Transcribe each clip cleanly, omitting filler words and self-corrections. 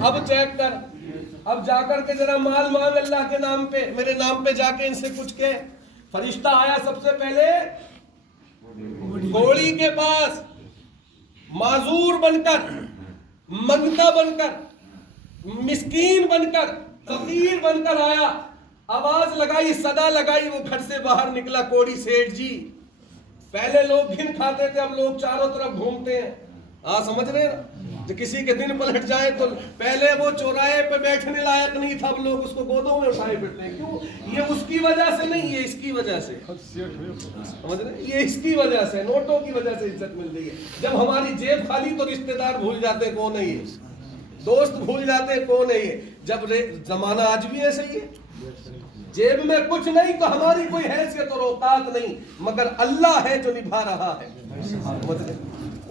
اب چیک کر، اب جا کر کے ذرا مال مانگ اللہ کے نام پہ، میرے نام پہ جا کے ان سے کچھ کہ۔ فرشتہ آیا سب سے پہلے گھوڑی کے پاس، معذور بن کر، منگتا بن کر، مسکین بن کر، فقیر بن کر آیا، آواز لگائی، صدا لگائی، وہ گھر سے باہر نکلا، کوڑی سیٹھ جی۔ پہلے لوگ گھن کھاتے تھے، اب لوگ چاروں طرف گھومتے ہیں۔ سمجھ رہے ہیں نا؟ جو کسی کے دن پلٹ جائے تو پہلے وہ چوراہے پہ بیٹھنے لائق نہیں تھا، اب لوگ اس کو گودوں میں اٹھائے پھرتے ہیں۔ کیوں؟ یہ اس کی وجہ سے نہیں، یہ اس کی وجہ سے، سمجھ رہے ہیں؟ یہ اس کی وجہ سے، نوٹوں کی وجہ سے عزت مل رہی ہے۔ جب ہماری جیب خالی تو رشتہ دار بھول جاتے ہیں کون ہے یہ، دوست بھول جاتے ہیں کون ہے یہ۔ جب زمانہ آج بھی ایسا ہی ہے، جیب میں کچھ نہیں تو ہماری کوئی حیثیت اور اوقات نہیں، مگر اللہ ہے جو نبھا رہا ہے۔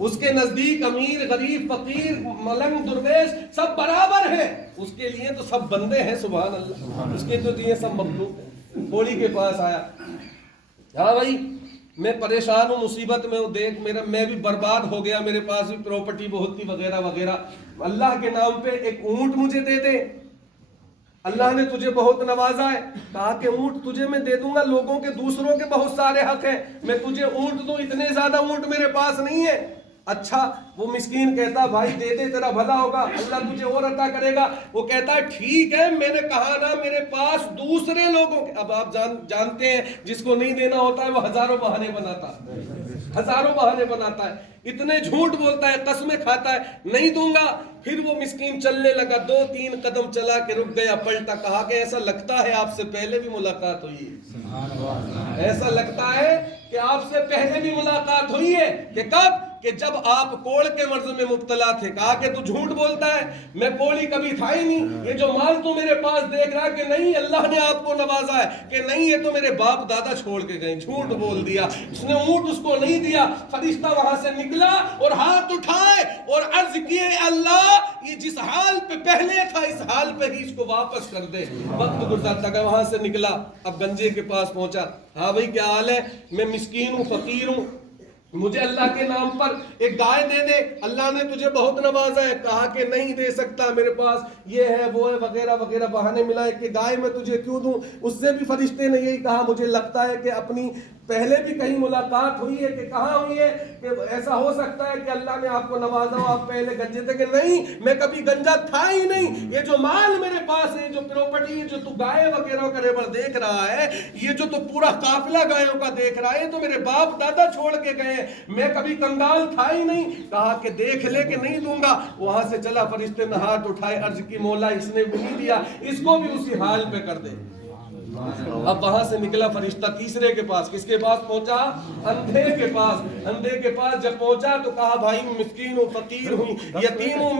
اس کے نزدیک امیر، غریب، فقیر، ملنگ، درویش سب برابر ہیں، اس کے لیے تو سب بندے ہیں، سبحان اللہ، اس کے تو لیے سب مخلوق ہیں۔ گھوڑی کے پاس آیا، ہاں بھائی میں پریشان ہوں، مصیبت میں ہوں، دیکھ میں بھی برباد ہو گیا، میرے پاس بھی پراپرٹی بہت تھی وغیرہ وغیرہ، اللہ کے نام پہ ایک اونٹ مجھے دے دے، اللہ نے تجھے بہت نوازا ہے۔ کہا کہ اونٹ تجھے میں دے دوں گا، لوگوں کے دوسروں کے بہت سارے حق ہیں، میں تجھے اونٹ دوں، اتنے زیادہ اونٹ میرے پاس نہیں ہے۔ اچھا، وہ مسکین کہتا بھائی دے دے، تیرا بھلا ہوگا، اللہ تجھے اور عطا کرے گا۔ وہ کہتا ہے ٹھیک ہے، میں نے کہا نا میرے پاس دوسرے لوگوں کے، اب آپ جانتے ہیں جس کو نہیں دینا ہوتا ہے وہ ہزاروں بہانے بناتا ہے، ہزاروں بہانے بناتا ہے، اتنے جھوٹ بولتا ہے، قسمیں کھاتا ہے، نہیں دوں گا۔ پھر وہ مسکین چلنے لگا، 2-3 قدم چلا کے رک گیا، پلٹا، کہا کہ ایسا لگتا ہے آپ سے پہلے بھی ملاقات ہوئی ہے، ایسا لگتا ہے کہ آپ سے پہلے بھی ملاقات ہوئی ہے، کہ کب؟ کہ جب آپ کوڑ کے مرض میں مبتلا تھے۔ کہا کہ تو جھوٹ بولتا ہے، میں کوڑی کبھی تھا ہی نہیں، یہ جو مال تو میرے پاس دیکھ رہا ہے کہ نہیں اللہ نے آپ کو نوازا ہے، کہ نہیں یہ تو میرے باپ دادا چھوڑ کے گئے، جھوٹ بول دیا، اس نے اونٹ اس کو نہیں دیا۔ فرشتہ وہاں سے نکلا اور ہاتھ اٹھائے اور عرض کیے اللہ یہ جس حال پہ پہلے تھا اس حال پہ ہی اس کو واپس کر دے۔ وقت گزرتا گیا، وہاں سے نکلا، اب گنجے کے پاس پہنچا، ہاں بھائی کیا حال ہے؟ میں مسکین ہوں، فقیر ہوں، مجھے اللہ کے نام پر ایک گائے دے دے، اللہ نے تجھے بہت نوازا ہے۔ کہا کہ نہیں دے سکتا، میرے پاس یہ ہے وہ ہے وغیرہ وغیرہ بہانے ملائے، کہ گائے میں تجھے کیوں دوں؟ اس سے بھی فرشتے نے یہی کہا، مجھے لگتا ہے کہ اپنی پہلے بھی کہیں ملاقات ہوئی ہے، کہ کہاں ہوئی ہے، کہ ایسا ہو سکتا ہے کہ اللہ نے آپ کو نوازا ہو، آپ پہلے گنجے تھے، کہ نہیں میں کبھی گنجا تھا ہی نہیں، یہ جو مال میرے پاس ہے، جو پراپرٹی جو تو گائے وغیرہ کا ریبر دیکھ رہا ہے، یہ جو تو پورا قافلہ گایوں کا دیکھ رہا ہے، یہ تو میرے باپ دادا چھوڑ کے گئے، میں کبھی کنگال تھا ہی نہیں۔ کہا کہ دیکھ لے کہ نہیں دوں گا۔ وہاں سے چلا، فرشتے نے ہاتھ اٹھائے، عرض کی مولا اس نے بھی نہیں دیا، اس کو بھی اسی حال پہ کر دے۔ اب وہاں سے نکلا فرشتہ تیسرے کے پاس، کس کے پاس پہنچا؟ اندھے کے پاس۔ اندھے کے پاس جب پہنچا تو کہا بھائی مسکین ہوں، فقیر ہوں، یتیم ہوں،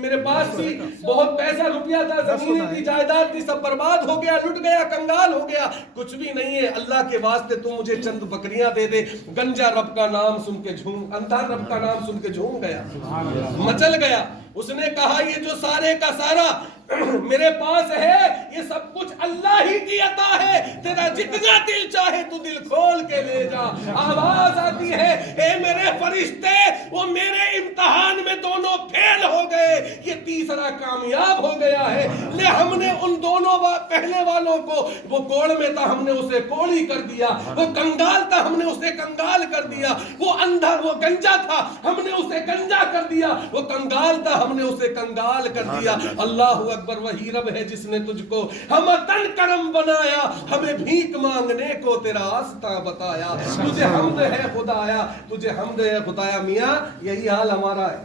میرے پاس بھی بہت پیسہ روپیہ تھا، زمینیں تھی، جائیداد تھی، سب برباد ہو گیا، لٹ گیا، کنگال ہو گیا، کچھ بھی نہیں ہے، اللہ کے واسطے تو مجھے چند بکریاں دے دے۔ گنجا رب کا نام سن کے جھوم، اندھا رب کا نام سن کے جھوم گیا، مچل گیا۔ اس نے کہا یہ جو سارے کا سارا میرے پاس ہے یہ سب کچھ اللہ ہی کی عطا ہے، تیرا جتنا دل چاہے تو دل کھول کے لے جا۔ آواز آتی ہے اے میرے فرشتے، وہ میرے امتحان میں دونوں فیل ہو گئے، یہ تیسرا کامیاب ہو گیا ہے، لے ہم نے ان دونوں پہلے والوں کو، وہ کوڑ میں تھا ہم نے اسے کوڑی کر دیا، وہ کنگال تھا ہم نے اسے کنگال کر دیا، وہ اندھا وہ گنجا تھا ہم نے اسے گنجا کر دیا، وہ کنگال تھا ہم نے اسے کنگال کر دیا۔ اللہ اکبر، وہی رب ہے جس نے تجھ کو ہم تن کرم بنایا، ہمیں بھیک مانگنے کو تیرا راستہ بتایا، تجھے حمد ہے خدایا، تجھے حمد ہے خدایا۔ میاں یہی حال ہمارا ہے،